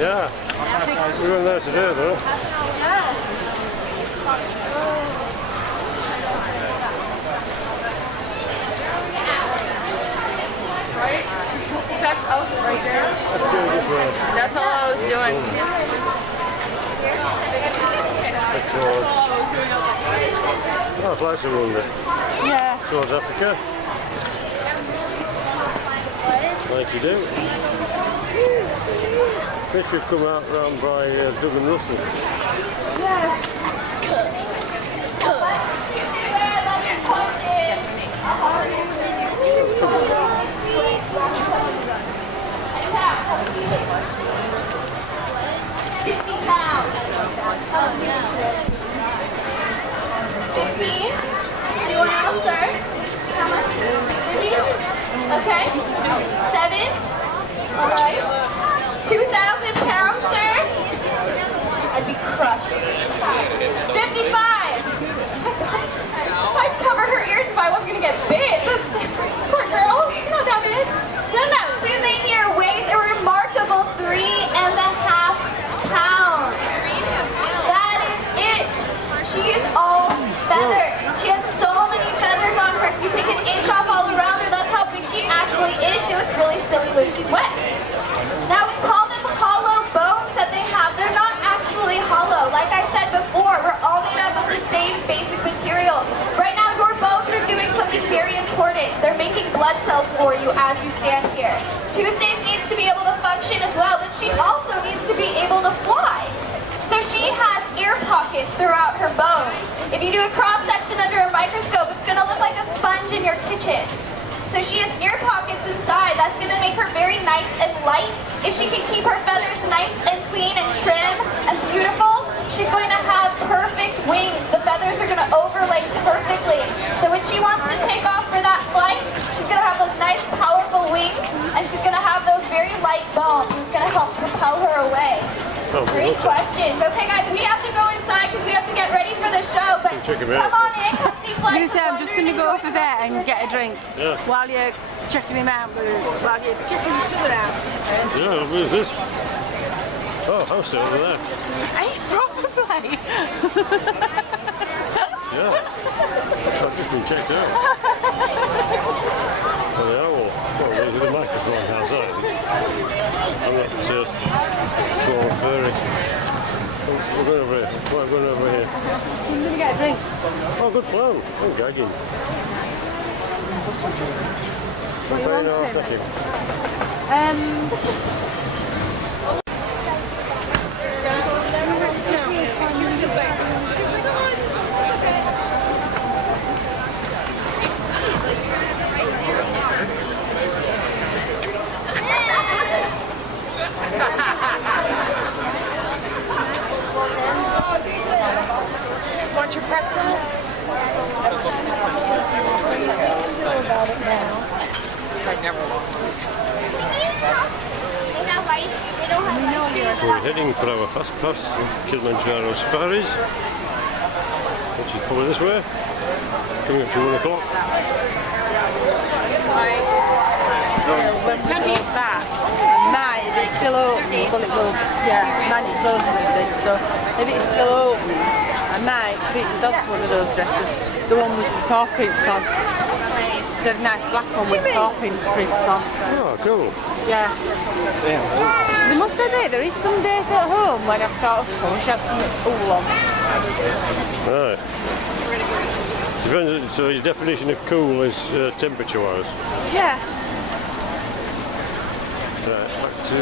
Yeah. We went there today though. Yeah. Right? That's us right there. That's good as well. That's all I was doing. That's all I was doing. Oh, it's nice around it. Yeah. Towards Africa. Like you do. Fish have come out round by Doug and Russell. Yeah. Anyone else, sir? How much? 50? Okay. 7. All right. 2,000 pounds, sir? I'd be crushed. 55. I'd cover her ears if I wasn't going to get bit. Poor girl. Not that bad. No. Tuesday here weighs a remarkable 3.5 pounds. That is it. She is all feathers. She has so many feathers on her. If you take an inch off all around her, that's how big she actually is. She looks really silly when she's wet. Now we call them hollow bones that they have. They're not actually hollow. Like I said before, we're all made up of the same basic material. Right now your bones are doing something very important. They're making blood cells for you as you stand here. Tuesdays needs to be able to function as well, but she also needs to be able to fly. So she has ear pockets throughout her bones. If you do a cross section under a microscope, it's going to look like a sponge in your kitchen. So she has ear pockets inside. That's going to make her very nice and light. If she can keep her feathers nice and clean and trim and beautiful, she's going to have perfect wings. The feathers are going to overlay perfectly. So when she wants to take off for that flight, she's going to have those nice, powerful wings, and she's going to have those very light bones. It's going to help propel her away. Great questions. Okay, guys, we have to go inside because we have to get ready for the show. But come on in, come see flight. You say I'm just going to go over there and get a drink while you're checking him out, while you're checking each other out. Yeah, where's this? Oh, I'm still over there. Probably. Yeah. I've just been checked out. Oh, the owl. Oh, there's the microphone outside. I'm not small furry. We're going over here. We're going over here. I'm going to get a drink. Oh, good plan. I'm gagging. What do you want to say? Want your pretzel? We're heading for our Fastpass Kilimanjaro safaris, which is probably this way, coming up to 1 o'clock. When we go back, at night, if it's still open, well, it will, man, it's closing and things, so if it's still open, I might treat myself to one of those dresses, the one with the paw prints on. There's a nice black one with paw prints on. Oh, cool. Yeah. There must be there is some days at home when I've thought, oh, I wish I had some wool on. Right. Depends, so your definition of cool is temperature-wise. Yeah. Right, back to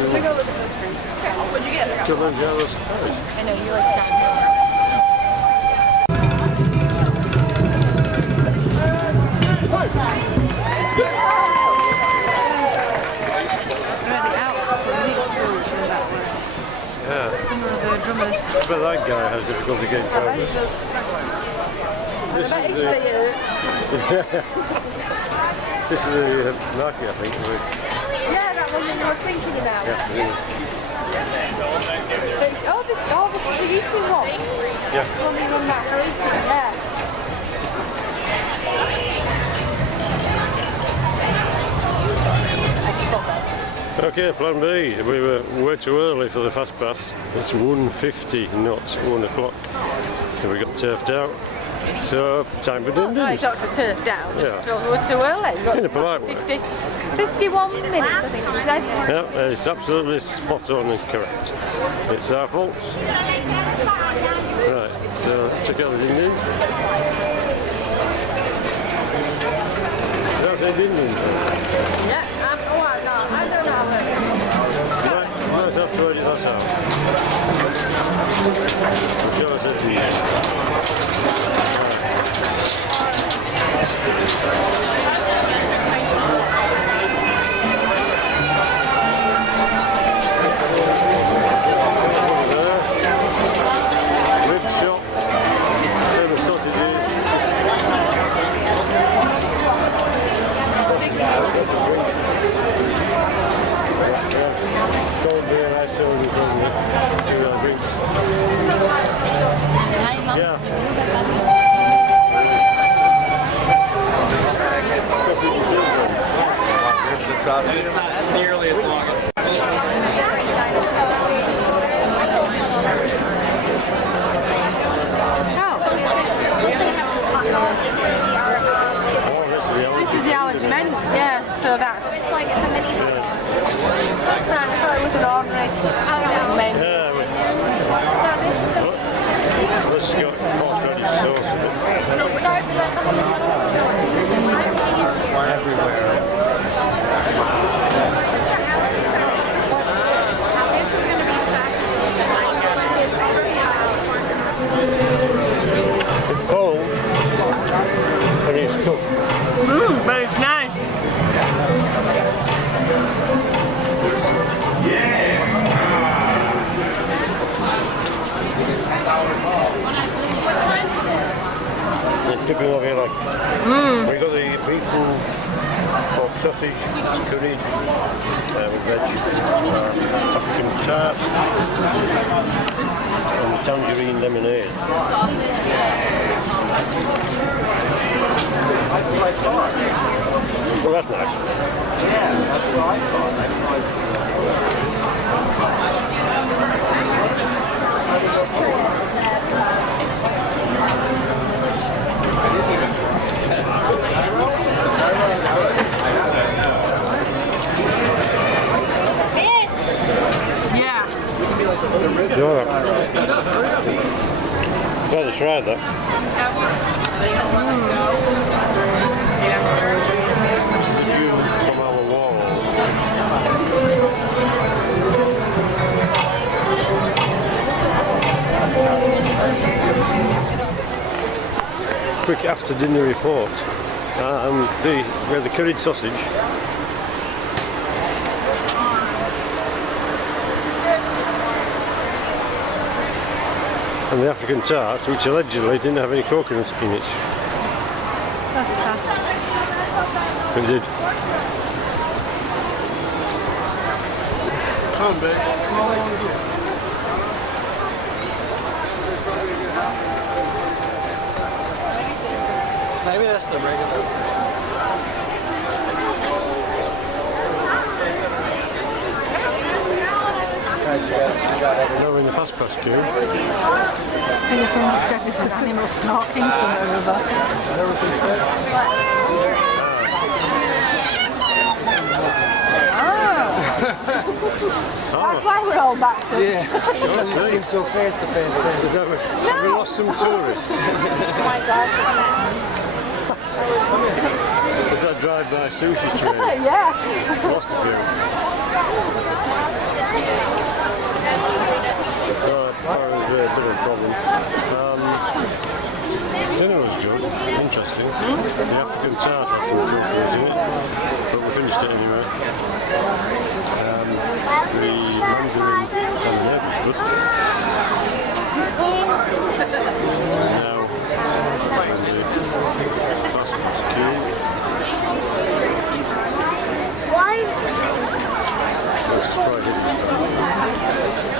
What'd you get? Kilimanjaro safaris. I know, you like sand. Yeah. But that guy has difficulty getting progress. This is the market, I think. Yeah, that one you were thinking about. Yeah, it is. But this is the eating one. Yeah. When we run that for eating, yeah. Okay. Okay, plan B. We were way too early for the Fastpass. It's 1:50, not 1 o'clock. So we got turfed out. So, time for din No, din. it's not to turf down. Yeah. Just we're too early. We've got In a polite way. 51 minutes, I think we said. Yeah, it's absolutely spot on and correct. It's our fault. Right, so check out the din dins. Don't say din dins. Yeah, I don't know. Right, might have to edit that out. Show us it. Rib chop, the sausages. Cold beer, ice soda, drinks. Yeah. That's nearly as long as. This is the allergen, yeah, so that's... It's like it's a mini. I thought it was an ordinary menu. Yeah, So this is the. this has got horseradish sauce in it. So it starts with. Everywhere. This is going to be stacked. It's cold, but it's tough. But it's nice. What kind is it? It's dipping over here like. We got the beef and pork sausage, it's curried, with veg, African tart, and tangerine lemonade. Well, that's nice. Yeah, that's what I thought. Yeah. Yeah. Rather try that. View from our wall. Quick after dinner report. We had the curried sausage. And the African tart, which allegedly didn't have any coconut in it. It did. Come, babe. Maybe that's the regular. Now we're in the Fastpass queue. I think someone said this is animal stalking somewhere over. That's why we're all back to Yeah. It seems so face to face. Have we lost some tourists? Oh my gosh. Is that drive-by sushi train? Yeah. Lost a few. That was a bit of a problem. Dinner was good, interesting. The African tart had some fruit in it, but we finished it anyway. The mandarin and the egg was good. Now, the Fastpass queue. Why? Let's just try it this time.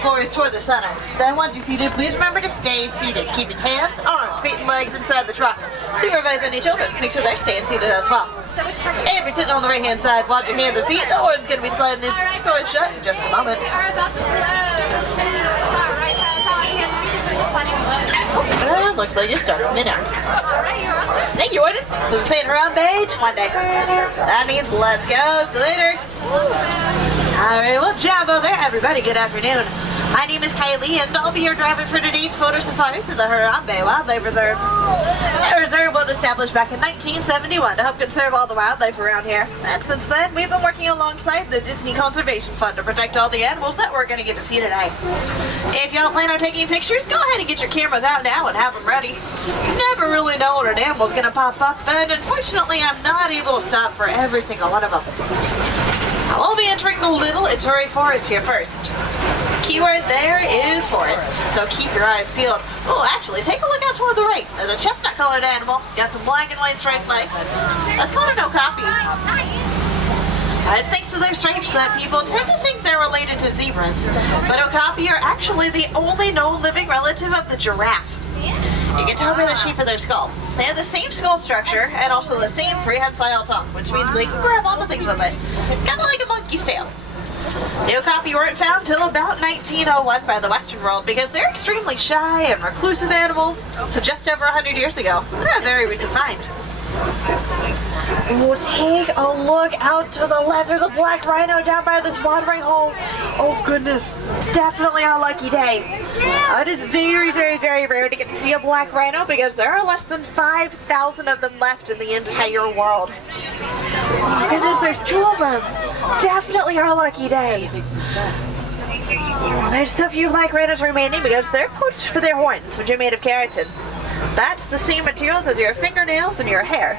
explorers toward the center. Then once you're seated, please remember to stay seated, keeping hands, arms, feet, and legs inside the truck. Supervise any children, make sure they're staying seated as well. If you're sitting on the right-hand side, watch your hands and feet. The horn's going to be sliding in. Door shut in just a moment. Looks like you're starting me now. Thank you, Warden. So we're saying Harambe, one day. That means let's go. See you later. Alright, well, Jumbo there, everybody. Good afternoon. My name is Kylie, and I'll be your driver for today's photo safari to the Harambe Wildlife Reserve. The reserve was established back in 1971 to help conserve all the wildlife around here. And since then, we've been working alongside the Disney Conservation Fund to protect all the animals that we're going to get to see today. If y'all plan on taking pictures, go ahead and get your cameras out now and have them ready. You never really know when an animal's going to pop up, and unfortunately, I'm not able to stop for every single one of them. I will be entering the Little Ituri Forest here first. Keyword there is forest, so keep your eyes peeled. Oh, actually, take a look out toward the right. There's a chestnut-colored animal. Got some black and white striped legs. That's called an okapi. It's thanks to their stripes that people tend to think they're related to zebras. But okapi are actually the only known living relative of the giraffe. You can tell by the shape of their skull. They have the same skull structure and also the same prehensile tongue, which means they can grab onto things with it. Kind of like a monkey's tail. The okapi weren't found till about 1901 by the Western world because they're extremely shy and reclusive animals. So just over 100 years ago, they're a very recent find. Ooh, take a look out to the left. There's a black rhino down by this watering hole. Oh goodness, it's definitely our lucky day. It is very, very, very rare to get to see a black rhino because there are less than 5,000 of them left in the entire world. Oh goodness, there's 2 of them. Definitely our lucky day. There's a few black rhinos remaining because they're poached for their horns, which are made of keratin. That's the same materials as your fingernails and your hair.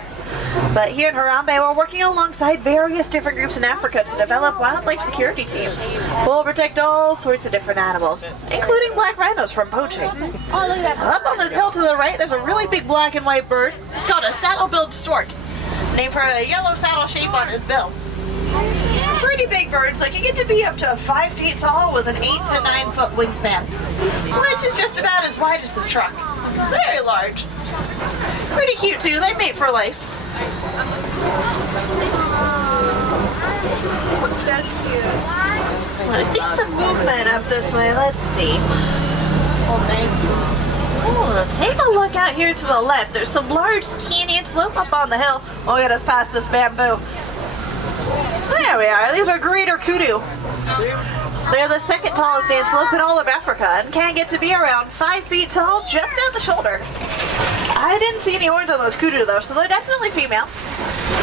But here in Harambe, we're working alongside various different groups in Africa to develop wildlife security teams who will protect all sorts of different animals, including black rhinos from poaching. Up on this hill to the right, there's a really big black and white bird. It's called a saddle-billed stork, named for a yellow saddle shape on his bill. Pretty big birds, they can get to be up to 5 feet tall with an 8 to 9 foot wingspan, which is just about as wide as this truck. Very large. Pretty cute too, they mate for life. So cute. I want to see some movement up this way, let's see. Oh, take a look out here to the left. There's some large skinny antelope up on the hill. Oh, get us past this bamboo. There we are. These are greater kudu. They're the second tallest antelope in all of Africa and can get to be around 5 feet tall just at the shoulder. I didn't see any horns on those kudu though, so they're definitely female.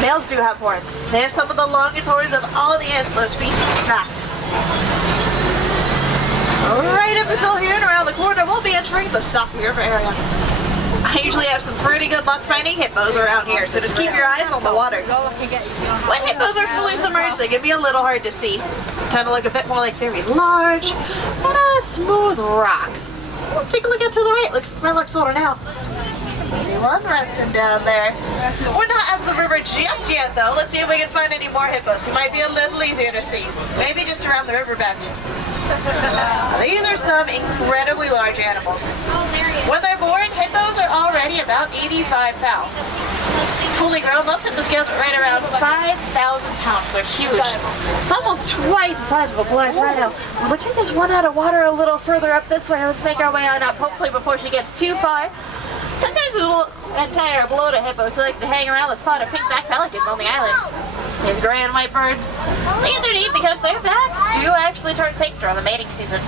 Males do have horns. They have some of the longest horns of all the antelope species, in fact. Right up this hill here and around the corner, we'll be entering the Stock River area. I usually have some pretty good luck finding hippos around here, so just keep your eyes on the water. When hippos are fully submerged, they can be a little hard to see. Tend to look a bit more like very large, smooth rocks. Take a look out to the right. Looks older now. See one resting down there. We're not out of the river just yet, though. Let's see if we can find any more hippos who might be a little easier to see. Maybe just around the river bend. These are some incredibly large animals. When they're born, hippos are already about 85 pounds. Fully grown, most of the scales are right around 5,000 pounds. They're huge. It's almost twice the size of a black rhino. Well, looks like there's one out of water a little further up this way. Let's make our way on up, hopefully before she gets too far. Sometimes we'll entire bloated hippos who like to hang around the spot of pink-backed pelicans on the island. These gray and white birds, they get their name because their backs do actually turn pink during the mating season.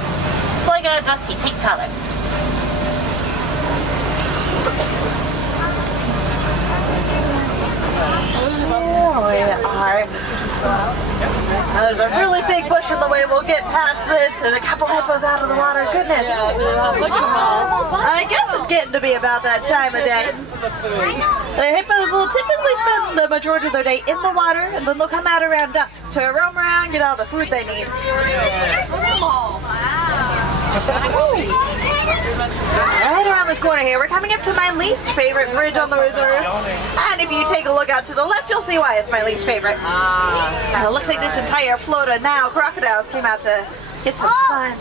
It's like a dusty pink color. There we are. Now there's a really big bush in the way. We'll get past this. There's a couple hippos out of the water. Goodness. I guess it's getting to be about that time of day. The hippos will typically spend the majority of their day in the water, and then they'll come out around dusk to roam around, get all the food they need. Right around this corner here, we're coming up to my least favorite bridge on the reserve. And if you take a look out to the left, you'll see why it's my least favorite. It looks like this entire float of now crocodiles came out to Get some sun.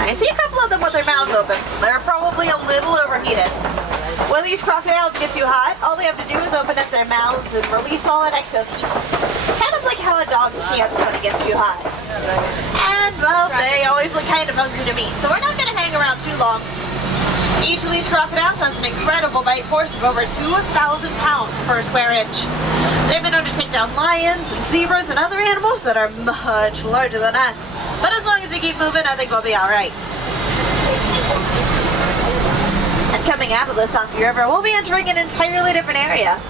I see a couple of them with their mouths open. They're probably a little overheated. When these crocodiles get too hot, all they have to do is open up their mouths and release all that excess heat. Kind of like how a dog pants when it gets too hot. And, well, they always look kind of hungry to me, so we're not going to hang around too long. Each of these crocodiles has an incredible bite force of over 2,000 pounds per square inch. They've been known to take down lions and zebras and other animals that are much larger than us. But as long as we keep moving, I think we'll be alright. And coming out of the Safi River, we'll be entering an entirely different area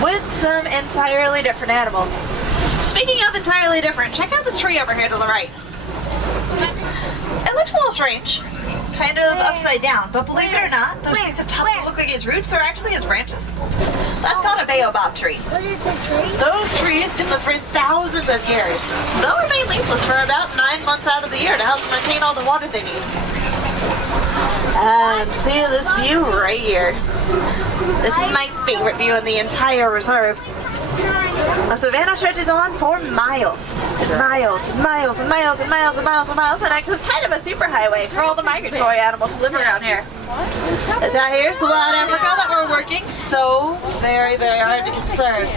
with some entirely different animals. Speaking of entirely different, check out this tree over here to the right. It looks a little strange. Kind of upside down, but believe it or not, those things at top that look like its roots are actually its branches. That's called a baobab tree. Those trees can live for thousands of years. They'll remain leafless for about 9 months out of the year to help them maintain all the water they need. And see this view right here. This is my favorite view in the entire reserve. The savannah stretches on for miles and miles and miles and miles and miles and miles and miles and acts as kind of a superhighway for all the migratory animals who live around here. This out here is the wild Africa that we're working so very, very hard to conserve.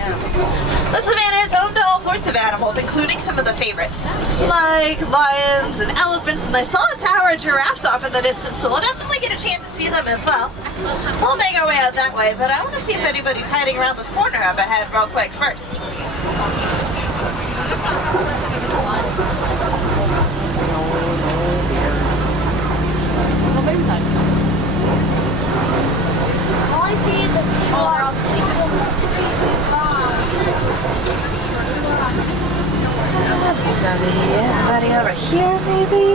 The savannah is home to all sorts of animals, including some of the favorites, like lions and elephants, and I saw a tower of giraffes off in the distance, so we'll definitely get a chance to see them as well. We'll make our way out that way, but I want to see if anybody's hiding around this corner up ahead real quick first. Let's see, anybody over here maybe?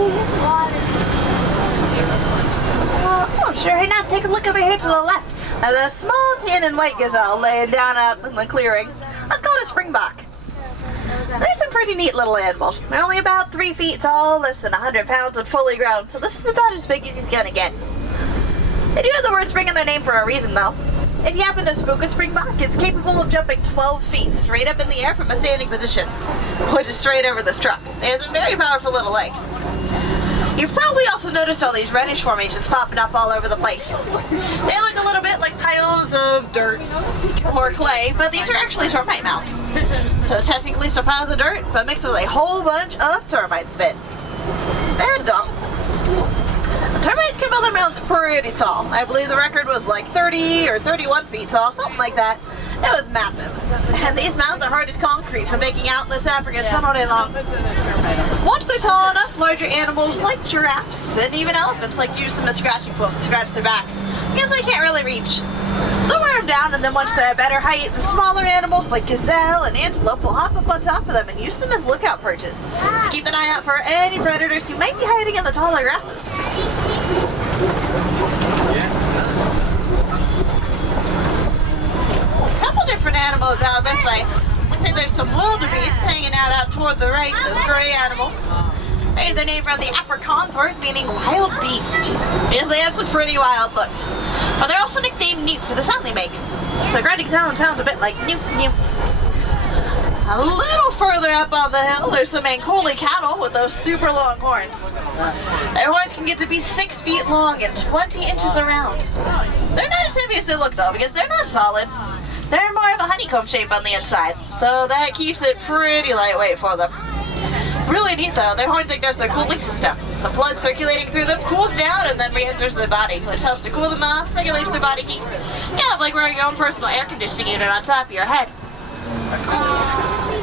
Oh, sure enough, take a look over here to the left. There's a small tan and white gazelle laying down out in the clearing. That's called a springbok. They're some pretty neat little animals. They're only about 3 feet tall, less than 100 pounds, and fully grown, so this is about as big as he's gonna get. They do have the word spring in their name for a reason, though. If you happen to spook a springbok, it's capable of jumping 12 feet straight up in the air from a standing position, which is straight over this truck. It has some very powerful little legs. You've probably also noticed all these reddish formations popping up all over the place. They look a little bit like piles of dirt or clay, but these are actually termite mounds. So technically still piles of dirt, but mixed with a whole bunch of termite spit. And termites can build their mounds pretty tall. I believe the record was like 30 or 31 feet tall, something like that. It was massive. And these mounds are hard as concrete for making out in this African sun all day long. Once they're tall enough, larger animals like giraffes and even elephants like to use them as scratching posts to scratch their backs because they can't really reach. They'll wear them down, and then once they're at better height, the smaller animals like gazelle and antelope will hop up on top of them and use them as lookout perches to keep an eye out for any predators who might be hiding in the taller grasses. A couple different animals out this way. Looks like there's some wildebeest hanging out toward the right, those gray animals. They have their name from the Afrikaans word meaning wild beast, because they have some pretty wild looks. But they're also nicknamed newt for the sound they make. So grunting sound sounds a bit like newt newt. A little further up on the hill, there's some Ankoli cattle with those super long horns. Their horns can get to be 6 feet long and 20 inches around. They're not as heavy as they look though, because they're not solid. They're more of a honeycomb shape on the inside, so that keeps it pretty lightweight for them. Really neat though, their horns ignores their cooling system. So blood circulating through them cools down and then re-enters their body, which helps to cool them off, regulates their body heat. Kind of like wearing your own personal air conditioning unit on top of your head.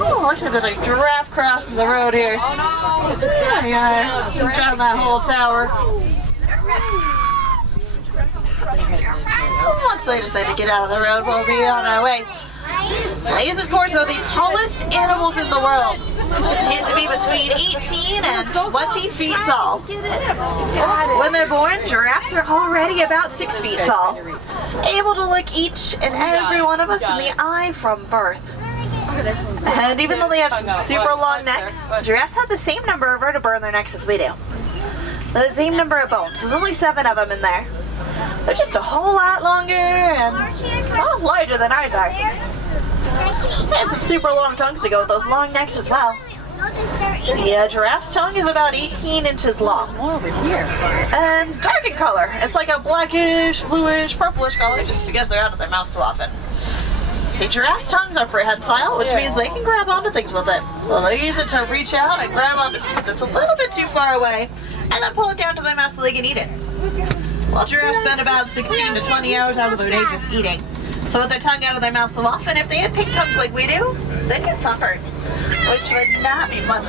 Oh, looks like there's a giraffe crossing the road here. There we are, down that whole tower. Once they decide to get out of the road, we'll be on our way. These, of course, are the tallest animals in the world. They tend to be between 18 and 20 feet tall. When they're born, giraffes are already about 6 feet tall, able to look each and every one of us in the eye from birth. And even though they have some super long necks, giraffes have the same number of vertebrae in their necks as we do. The same number of bones. There's only 7 of them in there. They're just a whole lot longer and larger than ours are. They have some super long tongues to go with those long necks as well. The giraffe's tongue is about 18 inches long. More over here. And dark in color. It's like a blackish, bluish, purplish color just because they're out of their mouth so often. See, giraffes' tongues are prehensile, which means they can grab onto things with it. So they use it to reach out and grab onto food that's a little bit too far away, and then pull it down to their mouth so they can eat it. Well, giraffes spend about 16 to 20 hours out of their day just eating. So with their tongue out of their mouth so often, if they had pink tongues like we do, they'd get sunburned, which would not be fun.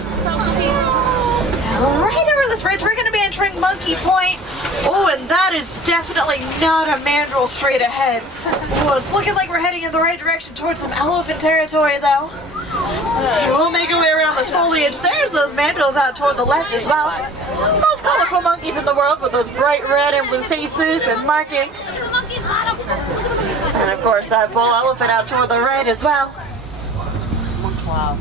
Right over this ridge, we're going to be entering Monkey Point. Oh, and that is definitely not a mandrill straight ahead. Well, it's looking like we're heading in the right direction towards some elephant territory, though. We'll make our way around this foliage. There's those mandrills out toward the left as well. Most colorful monkeys in the world with those bright red and blue faces and markings. And of course, that bull elephant out toward the right as well. Wow.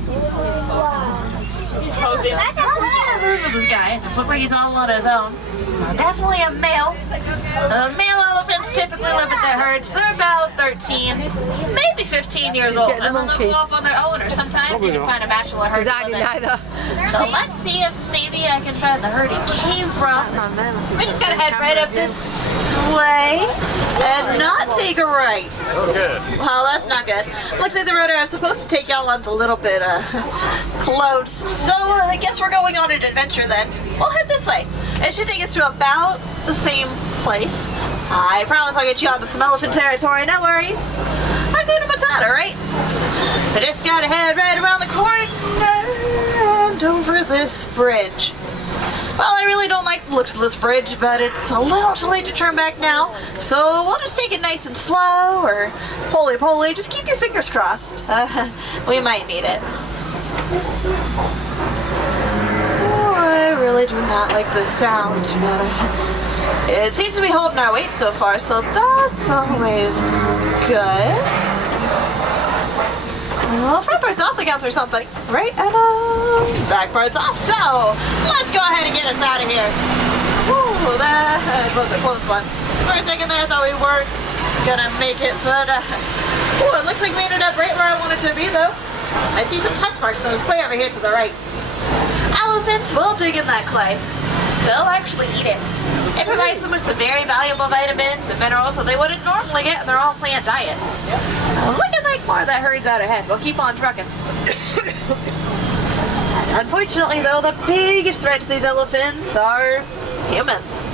He's posing. I'm rude with this guy. Just look like he's all on his own. Definitely a male. Male elephants typically live at their herds. They're about 13, maybe 15 years old. And then they'll go off on their own, or sometimes you can find a bachelor herd. So let's see if maybe I can find the herd he came from. We just gotta head right up this way and not take a right. Okay. Well, that's not good. Looks like the road I was supposed to take y'all on's a little bit close. So I guess we're going on an adventure then. We'll head this way. It should take us to about the same place. I promise I'll get you onto some elephant territory, no worries. Hakuna Matata, right? I just gotta head right around the corner and over this bridge. Well, I really don't like the looks of this bridge, but it's a little too late to turn back now. So we'll just take it nice and slow, or poly-poly. Just keep your fingers crossed. We might need it. I really do not like the sound, but it seems to be holding our weight so far, so that's always good. Well, front part's off the counter or something, right? And back part's off, so let's go ahead and get us out of here. Ooh, that was a close one. For a second there, I thought we weren't gonna make it, but ooh, it looks like we ended up right where I wanted to be, though. I see some touch marks, though. There's clay over here to the right. Elephants will dig in that clay. They'll actually eat it. It provides them with some very valuable vitamins and minerals that they wouldn't normally get in their all-plant diet. Looking like more of that herd's out ahead. We'll keep on trucking. Unfortunately, though, the biggest threat to these elephants are humans.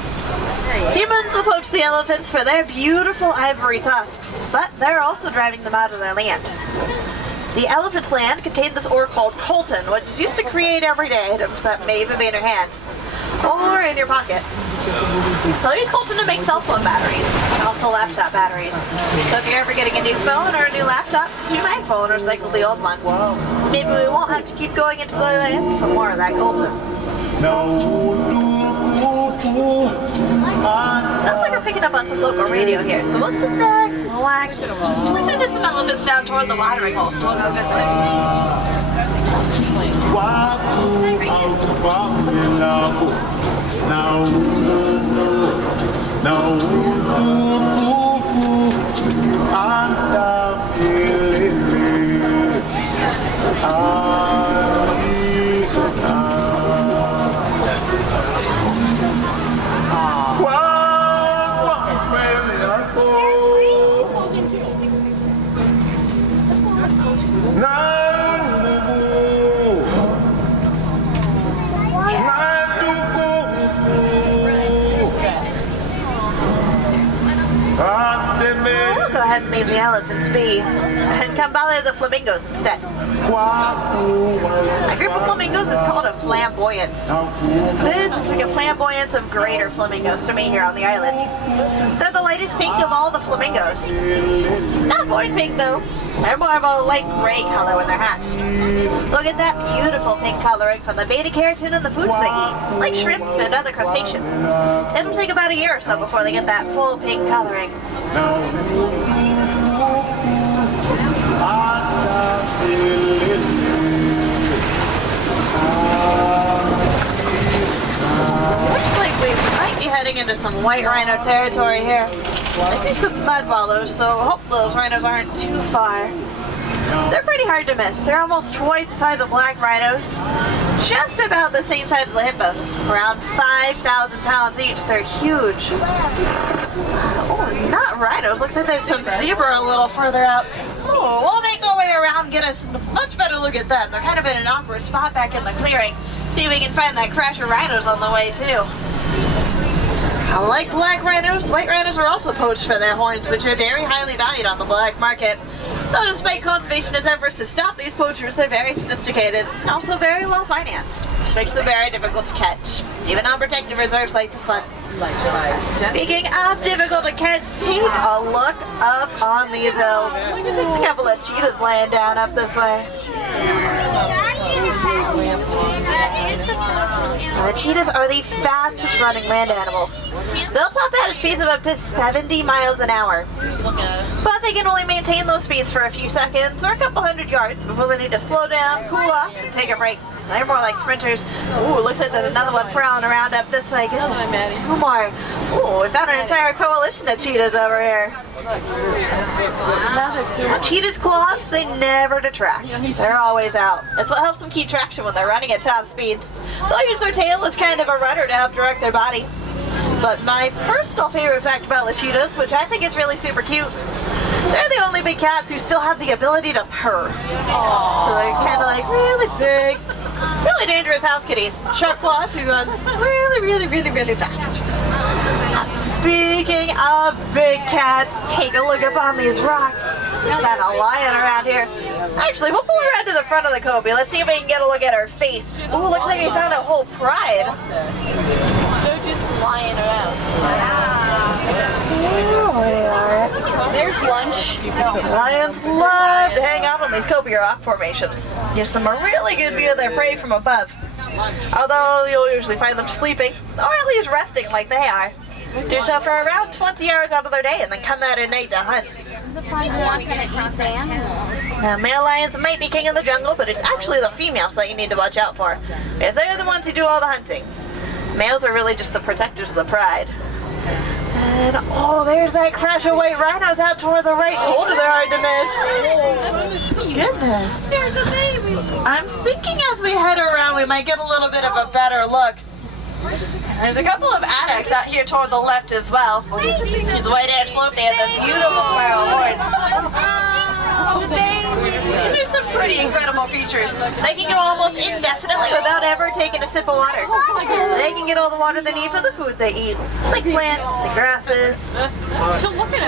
Humans will poach the elephants for their beautiful ivory tusks, but they're also driving them out of their land. The elephant's land contained this ore called coltan, which is used to create everyday items that may even be in your hand or in your pocket. They'll use coltan to make cell phone batteries and also laptop batteries. So if you're ever getting a new phone or a new laptop, just be mindful and recycle the old one. Maybe we won't have to keep going into the land for more of that coltan. Sounds like we're picking up on some local radio here, so we'll sit back, relax. We've been to some elephants down toward the watering hole, so we'll go visit. We'll go ahead and leave the elephants be and come bother the flamingos instead. A group of flamingos is called a flamboyance. This looks like a flamboyance of greater flamingos to me here on the island. They're the lightest pink of all the flamingos. Not void pink though. They're more of a light gray color when they're hatched. Look at that beautiful pink coloring from the beta carotene in the foods they eat, like shrimp and other crustaceans. It'll take about a year or so before they get that full pink coloring. Looks like we might be heading into some white rhino territory here. I see some mud wallows, so hopefully those rhinos aren't too far. They're pretty hard to miss. They're almost twice the size of black rhinos. Just about the same size as the hippos. Around 5,000 pounds each. They're huge. Oh, not rhinos. Looks like there's some zebra a little further out. Oh, we'll make our way around and get us a much better look at them. They're kind of in an awkward spot back in the clearing. See if we can find that crash of rhinos on the way too. Like black rhinos, white rhinos are also poached for their horns, which are very highly valued on the black market. Though despite conservationist efforts to stop these poachers, they're very sophisticated and also very well financed, which makes them very difficult to catch, even on protected reserves like this one. Speaking of difficult to catch, take a look up on these hills. There's a couple of cheetahs laying down up this way. The cheetahs are the fastest running land animals. They'll top out at speeds of up to 70 miles an hour. But they can only maintain those speeds for a few seconds or a couple hundred yards before they need to slow down, cool off, and take a break. So they're more like sprinters. Ooh, looks like there's another one prowling around up this way. Goodness, two more. Ooh, we found an entire coalition of cheetahs over here. Cheetahs' claws, they never detract. They're always out. That's what helps them keep traction when they're running at top speeds. They'll use their tail as kind of a rudder to help direct their body. But my personal favorite fact about the cheetahs, which I think is really super cute, they're the only big cats who still have the ability to purr. So they're kind of like really big, really dangerous house kitties. Sharp claws who run really fast. Speaking of big cats, take a look up on these rocks. We've got a lion around here. Actually, we'll pull around to the front of the copie. Let's see if we can get a look at her face. Ooh, looks like we found a whole pride. They're just lying around. There's lunch. Lions love to hang out on these copie rock formations. Gives them a really good view of their prey from above. Although you'll usually find them sleeping, or at least resting like they are. Do so for around 20 hours out of their day and then come out at night to hunt. Now, male lions might be king of the jungle, but it's actually the females that you need to watch out for, because they're the ones who do all the hunting. Males are really just the protectors of the pride. And oh, there's that crash of white rhinos out toward the right. Told you they're hard to miss. Goodness. There's a baby. I'm thinking as we head around, we might get a little bit of a better look. There's a couple of addax out here toward the left as well. These white antelope, they have the beautiful spiral horns. These are some pretty incredible creatures. They can go almost indefinitely without ever taking a sip of water. So they can get all the water they need for the food they eat, like plants and grasses.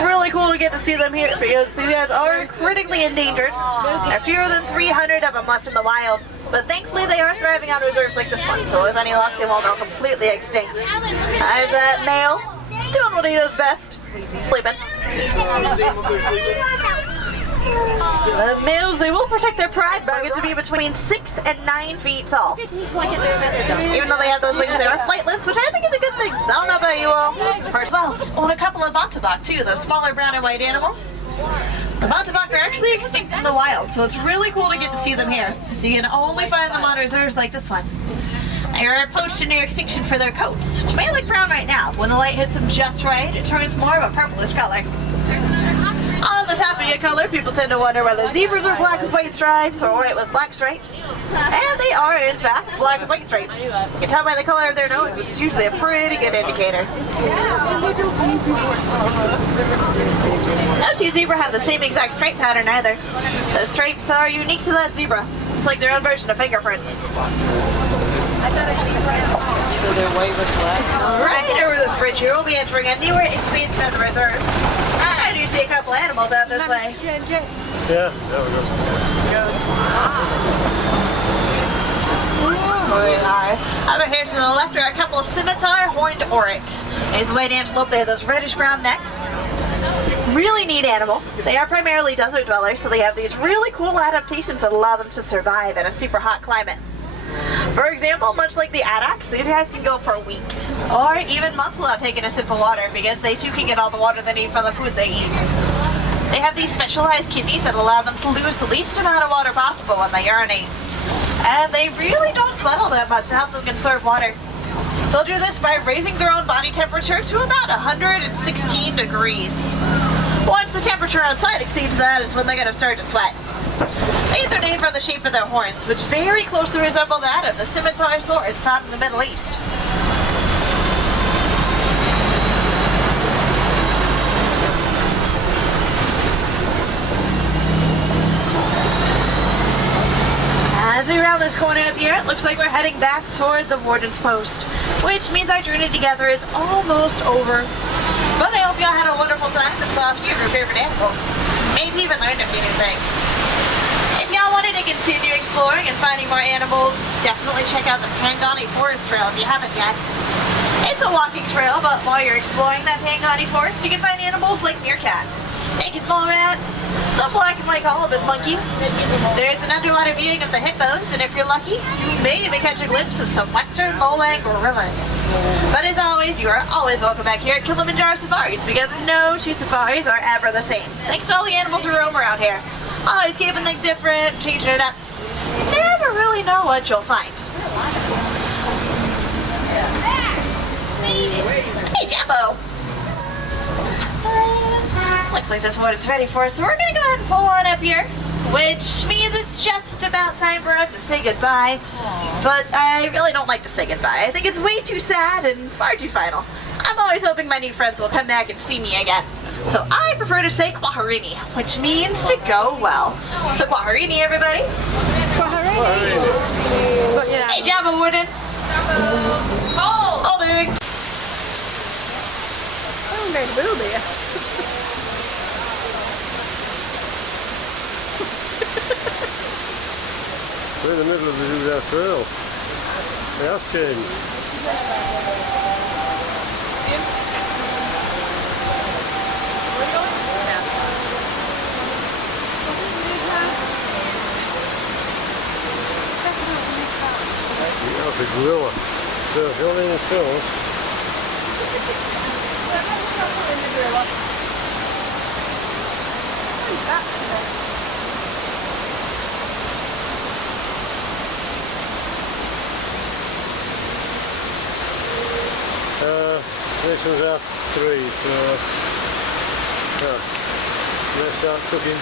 Really cool to get to see them here because these guys are critically endangered. There are fewer than 300 of them left in the wild. But thankfully they are thriving on reserves like this one, so with any luck they won't go completely extinct. There's that male, doing what he does best, sleeping. The males, they will protect their pride, but get to be between 6 and 9 feet tall. Even though they have those wings, they are flightless, which I think is a good thing. So I don't know about you all. First of all, own a couple of Bontebok too, those smaller brown and white animals. The Bontebok are actually extinct in the wild, so it's really cool to get to see them here. So you can only find them on reserves like this one. They are poached to near extinction for their coats, which may look brown right now. When the light hits them just right, it turns more of a purplish color. On the top of your color, people tend to wonder whether zebras are black with white stripes or white with black stripes. And they are, in fact, black with white stripes. You can tell by the color of their nose, which is usually a pretty good indicator. No two zebra have the same exact stripe pattern either. Those stripes are unique to that zebra. It's like their own version of fingerprints. So they're white with black? Right over this bridge here, we'll be entering a newer expansion of the reserve. I do see a couple animals out this way. Yeah, there we go. Over here to the left are a couple of scimitar horned oryx. These white antelope, they have those reddish-brown necks. Really neat animals. They are primarily desert dwellers, so they have these really cool adaptations that allow them to survive in a super hot climate. For example, much like the addax, these guys can go for weeks or even months without taking a sip of water because they too can get all the water they need from the food they eat. They have these specialized kidneys that allow them to lose the least amount of water possible when they urinate. And they really don't sweat all that much to help them conserve water. They'll do this by raising their own body temperature to about 116 degrees. Once the temperature outside exceeds that is when they're going to start to sweat. They get their name from the shape of their horns, which very closely resemble that of the scimitar sword found in the Middle East. As we round this corner up here, it looks like we're heading back toward the Warden's Post, which means our journey together is almost over. But I hope y'all had a wonderful time and saw a few of your favorite animals. Maybe even learned a few new things. If y'all wanted to continue exploring and finding more animals, definitely check out the Pangani Forest Trail if you haven't yet. It's a walking trail, but while you're exploring that Pangani Forest, you can find animals like meerkats, naked mole rats, some black and white colobus monkeys. There's an underwater viewing of the hippos, and if you're lucky, you may even catch a glimpse of some western lowland gorillas. But as always, you are always welcome back here at Kilimanjaro Safaris, because no two safaris are ever the same. Thanks to all the animals who roam around here. Always keeping things different, changing it up. Never really know what you'll find. Hey, Jumbo! Looks like this Warden's ready for us, so we're gonna go ahead and pull on up here, which means it's just about time for us to say goodbye. But I really don't like to say goodbye. I think it's way too sad and far too final. I'm always hoping my new friends will come back and see me again. So I prefer to say Kwaherini, which means to go well. So Kwaherini, everybody. Hey, Java Warden. Holding. Oh, there's a booby. We're in the middle of the Duda Trail. They have changed. That's a gorilla. So if you're in the stores, this was after 3, so yeah, let's start cooking.